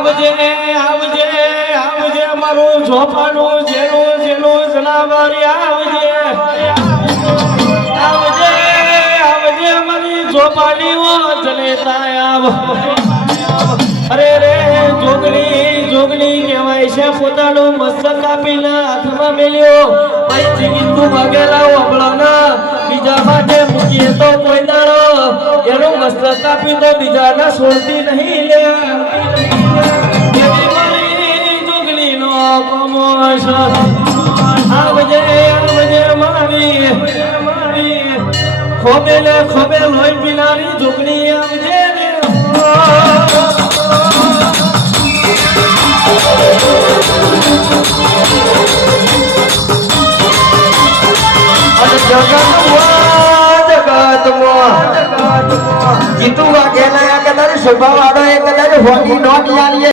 આવજે આવજે આવજે મારું ઝોપાનું જેનું જેનું જનાવર આવજે આવજે આવજે મારી ઝોપાની જનેતા આવ અરે રે જોગણી જોગણી કહેવાય છે પોતાનું મસ્તક કાપીને હાથમાં મેલ્યો ભાઈ જીગી તું ભાગેલા ઓબળાના બીજા માટે મૂકીએ તો કોઈ દાડો એનું મસ્તક કાપી તો બીજાના છોડતી નહીં લે જોગણી નો કમોશ આવજે આવજે મારી ખોબે ને ખોબે લોહી પીનારી જોગણી આવજે જીતુ વાઘેલા કદાચ સ્વભાવ આડો એ કદાચ હોની નોટ યાલી